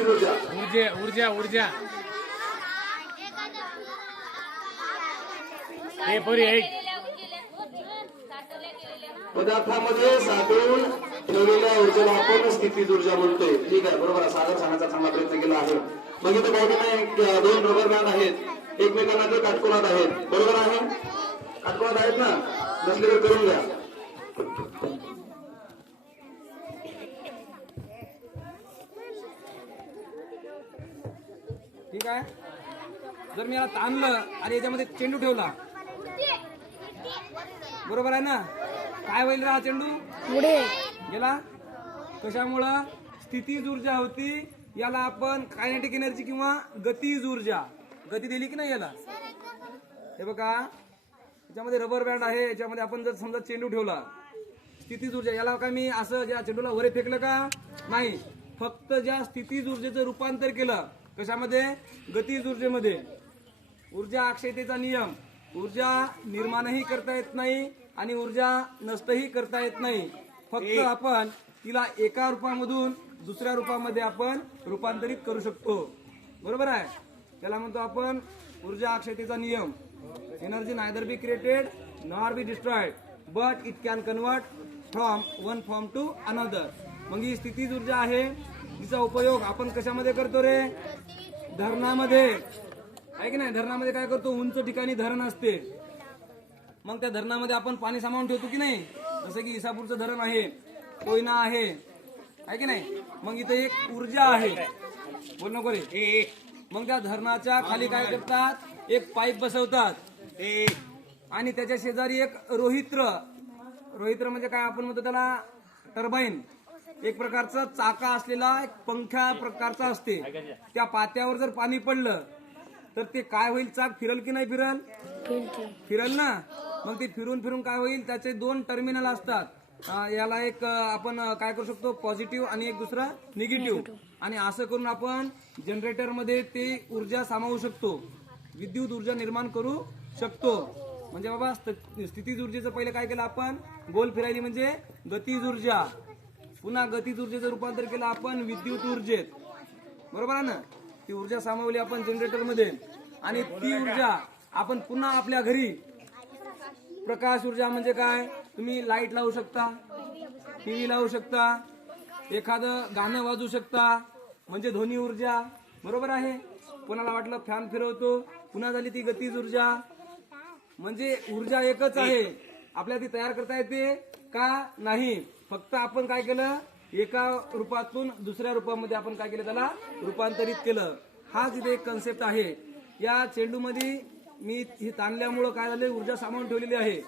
ऊर्जा ऊर्जा ऊर्जा ऊर्जा. हे पोरी ऐक. पदार्थामध्ये साठवून ठेवलेल्या ऊर्जेला आपण स्थितीज ऊर्जा म्हणतोय. ठीक आहे बरोबर आहे. सागर सांगण्याचा चांगला प्रयत्न केला आहे. मग इथे बहुतेक दोन रबर बँड आहेत. एकमेकांना ते काटकोनात आहेत. बरोबर आहे? काटकोनात आहेत ना? नसले तर करून घ्या. आहे जर मी याला ताणलं आणि याच्यामध्ये चेंडू ठेवला बरोबर आहे ना? काय होईल रे हा चेंडू? पुढे. गेला. कशामुळं? स्थितीज ऊर्जा होती. याला आपण कायनेटिक एनर्जी किंवा गतीज ऊर्जा गती दिली की नाही याला? हे बघा. याच्यामध्ये रबर बँड आहे. याच्यामध्ये आपण जर समजा चेंडू ठेवला स्थितीज ऊर्जा याला काय मी असं ज्या चेंडूला वरे फेकलं का? नाही. फक्त ज्या स्थितीज ऊर्जेचं रूपांतर केलं कशामध्ये? गतीज ऊर्जेमध्ये. ऊर्जा अक्षयतेचा नियम. ऊर्जा निर्माणही करता येत नाही आणि ऊर्जा नष्टही करता येत नाही. फक्त आपण तिला एका रूपामधून दुसऱ्या रूपामध्ये आपण रूपांतरित करू शकतो. बरोबर आहे? त्याला म्हणतो आपण ऊर्जा अक्षयतेचा नियम. Energy neither be created nor be destroyed but it can convert from one form to another मग ही स्थितीज ऊर्जा आहे. तिचा उपयोग आपण कशामध्ये करतो रे? धरणामध्ये. आहे की नाही? धरणामध्ये काय करतो? उंच ठिकाणी धरण असते. मग त्या धरणामध्ये आपण पाणी सामावून ठेवतो की नाही? जसं की इसापूरचं धरण आहे कोयना आहे. आहे की नाही? मग इथे एक ऊर्जा आहे. बोल नको रे. मग त्या धरणाच्या खाली काय करतात? एक पाईप बसवतात. आणि त्याच्या शेजारी एक रोहित्र. रोहित्र म्हणजे काय? आपण म्हणतो त्याला टर्बाईन. एक प्रकारचा चाका असलेला एक पंख्या प्रकारचा असते. त्या पात्यावर जर पाणी पडलं तर ते काय होईल? चाक फिरल की नाही फिरल? फिरल ना? मग ते फिरून फिरून काय होईल? त्याचे दोन टर्मिनल असतात. याला एक आपण काय करू शकतो? पॉझिटिव्ह आणि एक दुसरा निगेटिव्ह. आणि असं करून आपण जनरेटरमध्ये ते ऊर्जा सामावू शकतो. विद्युत ऊर्जा निर्माण करू शकतो. म्हणजे बाबा स्थ- स्थितीज ऊर्जेचं पहिले काय केलं आपण? गोल फिरायली म्हणजे गतीज ऊर्जा. पुन्हा गतीज ऊर्जेचं रूपांतर केलं आपण विद्युत ऊर्जेत. बरोबर आहे ना? ती ऊर्जा सामावली आपण जनरेटरमध्ये आणि ती ऊर्जा आपण पुन्हा आपल्या घरी. प्रकाश ऊर्जा म्हणजे काय? तुम्ही लाइट लावू शकता टीव्ही लावू शकता एखादं गाणं वाजवू शकता म्हणजे ध्वनी ऊर्जा. बरोबर आहे? कोणाला वाटलं फॅन फिरवतो पुन्हा झाली ती गतीज ऊर्जा. म्हणजे ऊर्जा एकच आहे. आपल्याला ती तयार करता येते का नाही? फक्त आपण काय केलं? एका रूपातून दुसऱ्या रूपामध्ये आपण काय केलं? त्याला रूपांतरित केलं. हा तिथे एक कन्सेप्ट आहे. या चेंडूमध्ये मी हे ताणल्यामुळं काय झालं ऊर्जा सामावून ठेवलेली आहे.